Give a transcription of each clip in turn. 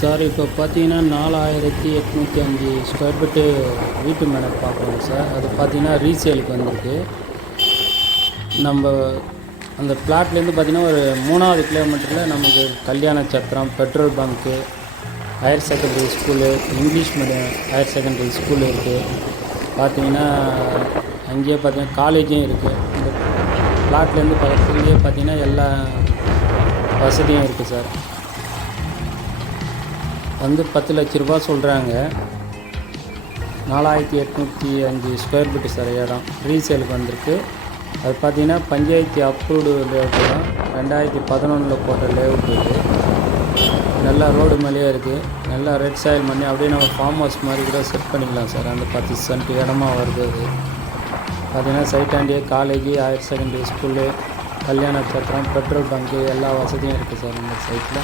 Sir இப்போ பார்த்தீங்கன்னா நாலாயிரத்தி எட்நூற்றி அஞ்சு ஸ்கொயர் ஃபீட்டு வீட்டு மேடம் பார்க்குறோங்க சார். அது பார்த்தீங்கன்னா ரீசேலுக்கு வந்திருக்கு. நம்ம அந்த பிளாட்லேருந்து பார்த்தீங்கன்னா ஒரு மூணாவது கிலோமீட்டரில் நமக்கு கல்யாண சத்திரம் petrol bunk higher secondary school English medium higher secondary school இருக்குது பார்த்தீங்கன்னா அங்கேயே பார்த்தீங்கன்னா காலேஜும் இருக்குது இந்த பிளாட்லேருந்து பக்கத்துலேயே பார்த்தீங்கன்னா எல்லா வசதியும் இருக்குது சார். வந்து பத்து லட்ச ரூபா சொல்கிறாங்க நாலாயிரத்தி எட்நூற்றி அஞ்சு ஸ்கொயர் ஃபீட்டு சார் இடம் ரீசேலுக்கு வந்திருக்கு. அது பார்த்தீங்கன்னா பஞ்சாயத்து அப்ரூவ்டு லேவுட்டு தான். ரெண்டாயிரத்தி பதினொன்றில் போட்ட லேஅவுட் இது. நல்லா ரோடு மேலேயே இருக்குது நல்லா ரெட் சாயில் பண்ணி அப்படியே நம்ம ஃபார்ம் ஹவுஸ் மாதிரி கூட செட் பண்ணிக்கலாம் சார். அந்த பத்து சென்ட் இடமா வருது அது. சைட் சைட்டாண்டியே காலேஜ் ஹையர் செகண்டரி ஸ்கூலு கல்யாண சத்திரம் பெட்ரோல் பங்கு எல்லா வசதியும் இருக்குது சார் இந்த சைட்டில்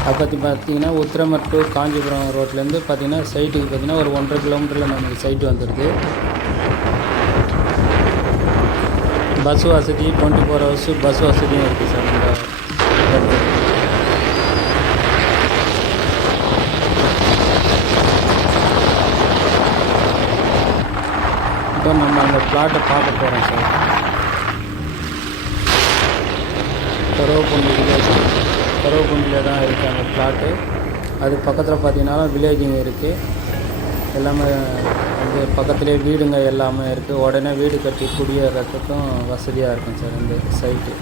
அதை பற்றி பார்த்தீங்கன்னா உத்திரமர் டு காஞ்சிபுரம் ரோட்லேருந்து பார்த்தீங்கன்னா சைட்டுக்கு பார்த்தீங்கன்னா ஒரு ஒன்றரை கிலோமீட்டரில் நமக்கு சைட்டு வந்துடுது பஸ் வசதி டுவெண்ட்டி ஃபோர் ஹவர்ஸு பஸ் வசதியும் இருக்குது சார் இந்த இப்போ நம்ம அந்த பிளாட்டை பார்க்க போகிறோம் சார். கருவப்பூண்டி வில்லேஜ் கருவப்பூண்டியில் தான் இருக்குது அந்த பிளாட்டு அது பக்கத்தில் பார்த்தீங்கன்னா வில்லேஜுங்க இருக்குது எல்லாமே அது பக்கத்துலேயே வீடுங்க எல்லாமே இருக்குது உடனே வீடு கட்டி குடியேறதுக்கும் வசதியாக இருக்கும் சார் இந்த சைட்டு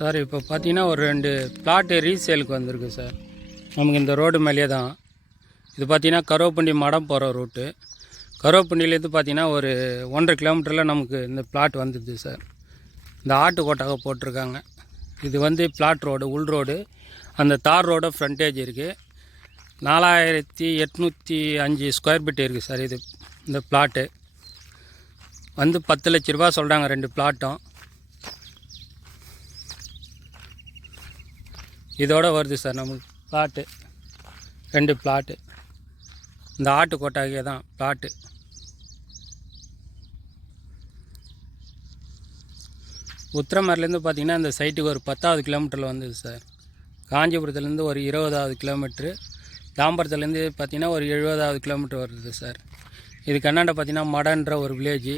சார் இப்போ பார்த்தீங்கன்னா ஒரு ரெண்டு பிளாட்டு ரீசேலுக்கு வந்திருக்கு சார். நமக்கு இந்த ரோடு மேலேயே தான். இது பார்த்தீங்கன்னா கருவப்பண்டி மடம் போகிற ரூட்டு கருவப்பண்டிலேருந்து பார்த்தீங்கன்னா ஒரு ஒன்றரை கிலோமீட்டரில் நமக்கு இந்த பிளாட் வந்துடுது சார். இந்த ஆட்டு கோட்டாக போட்டிருக்காங்க. இது வந்து பிளாட் ரோடு உள் ரோடு அந்த தார் ரோட ஃப்ரண்டேஜ் இருக்குது நாலாயிரத்தி எட்நூற்றி அஞ்சு ஸ்கொயர் ஃபீட் இருக்குது சார் இது இந்த பிளாட்டு வந்து பத்து லட்ச ரூபா சொல்கிறாங்க ரெண்டு பிளாட்டும் இதோடு வருது சார் நமக்கு பிளாட்டு ரெண்டு பிளாட்டு இந்த ஆட்டு கோட்டாகியே தான் பிளாட்டு உத்திரமரிலேருந்து பார்த்தீங்கன்னா இந்த சைட்டுக்கு ஒரு பத்தாவது கிலோமீட்டரில் வந்தது சார். காஞ்சிபுரத்துலேருந்து ஒரு இருபதாவது கிலோமீட்ரு தாம்பரத்துலேருந்து பார்த்தீங்கன்னா ஒரு எழுபதாவது கிலோமீட்டர் வருது சார். இது கண்ணாண்ட பார்த்திங்கன்னா மடன்ற ஒரு வில்லேஜ்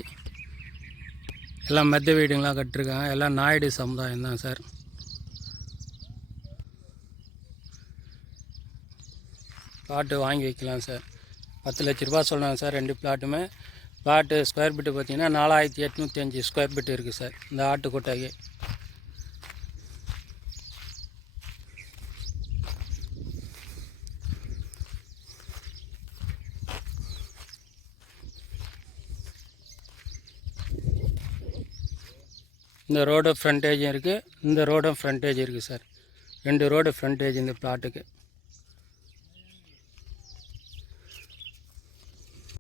எல்லாம் மெத்த வீடுங்களாம் கட்டிருக்காங்க. எல்லாம் நாயுடு சமுதாயம் தான் சார். பிளாட்டு வாங்கி வைக்கலாம் சார். பத்து லட்ச ரூபா சொல்கிறாங்க சார் ரெண்டு பிளாட்டுமே. பிளாட்டு ஸ்கொயர் ஃபீட்டு பார்த்தீங்கன்னா நாலாயிரத்தி எட்நூற்றி அஞ்சு ஸ்கொயர் ஃபீட் இருக்குது சார் இந்த ஆட்டு கொட்டாகி இந்த ரோடு ஃப்ரண்டேஜும் இருக்குது இந்த ரோடும் ஃப்ரண்டேஜ் இருக்குது சார். ரெண்டு ரோடு ஃப்ரண்டேஜ் இந்த பிளாட்டுக்கு.